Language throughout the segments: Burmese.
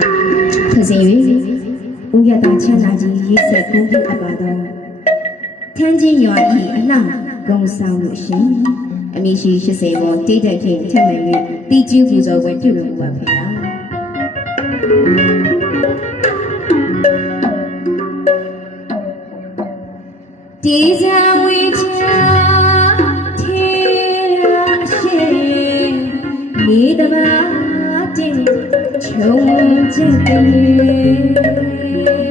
။ဖြစ်စေ၍ဥရတာချမ်းသာကြီးရေးဆက်ကူးပြအပ်ပါသောထန်းချင်းရွာဤအလှကုံဆောင်လို့ရှင်။အမိရှိ80ပေါ်တိတ်တက်ဖြင့်ထက်မှန်၍တီကျူးပူဇော်ပွဲပြုလုပ်မှုပါဖေ။ဒီဇံဝေချာထေရအရှင်နေတပါ Don't you believe?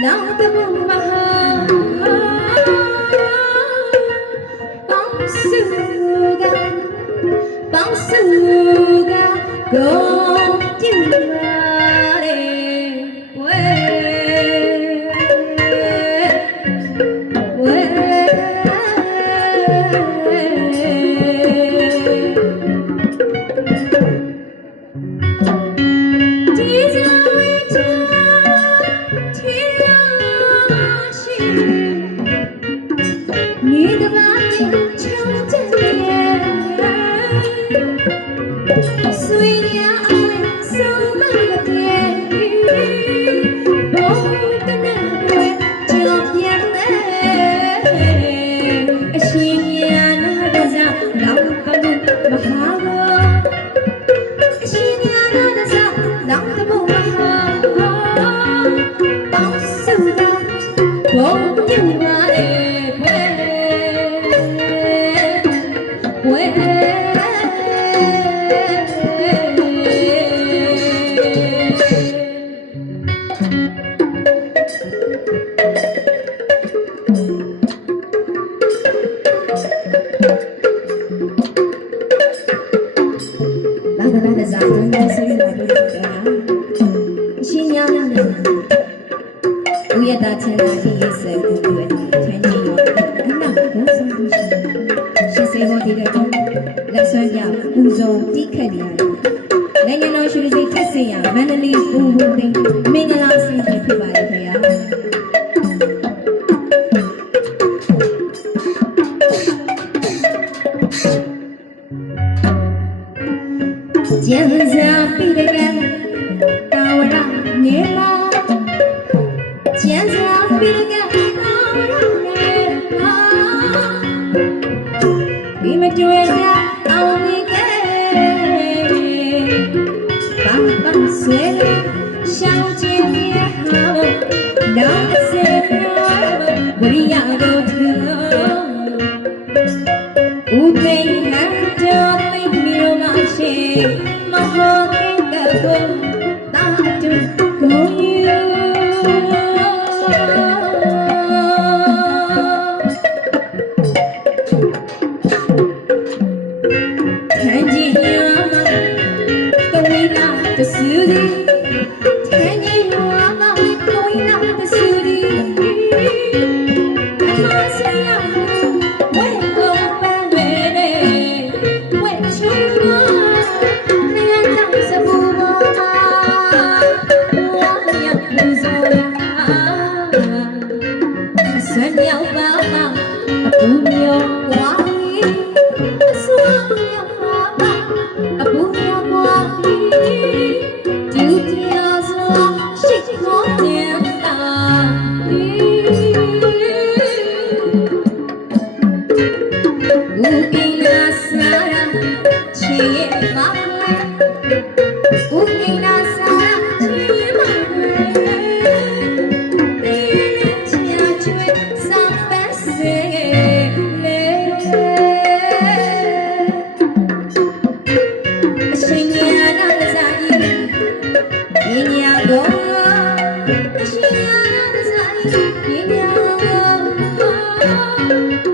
Não não uma razão. you. soy una Suele Can you hear? ဒီ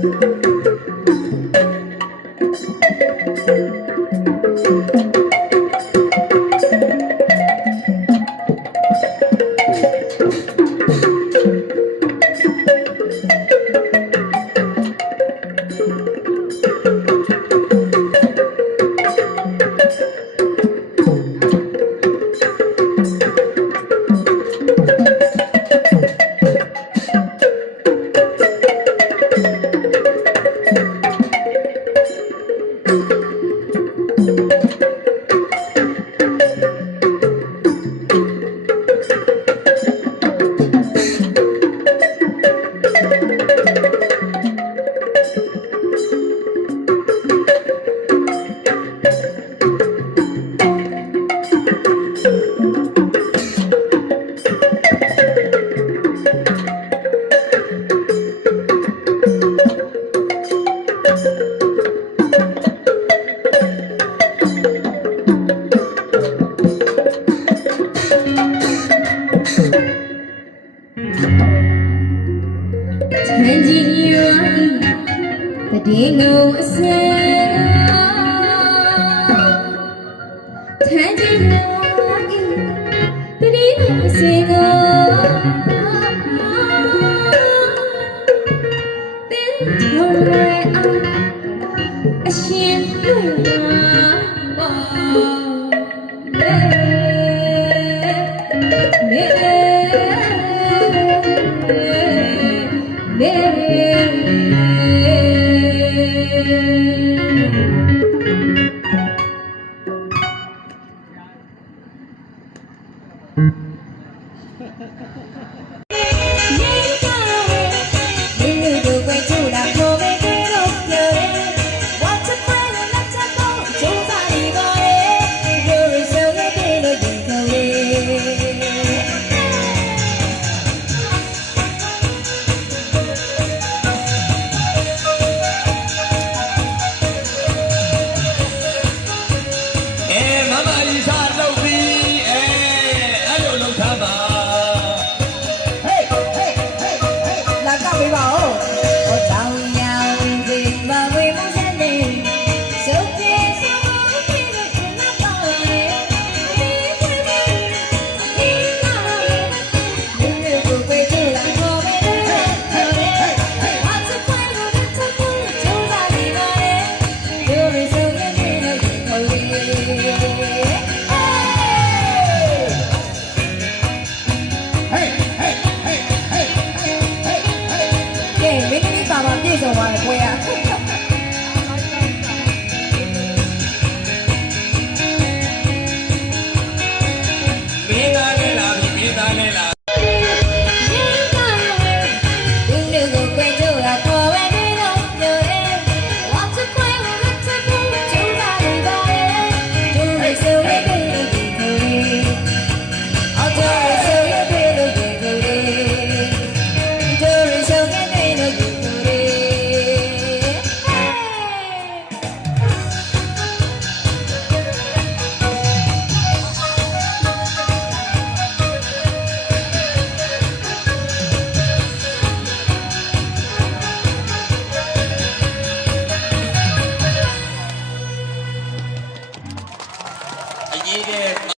ချ မ်းကြီးရွာဤတည်ငုံအစင်ချမ်းကြီးရွာဤတည်ငုံအစင်ကိုတင်ထုံးရအောင်အရှင်တွေ့မှာပါ So I wear.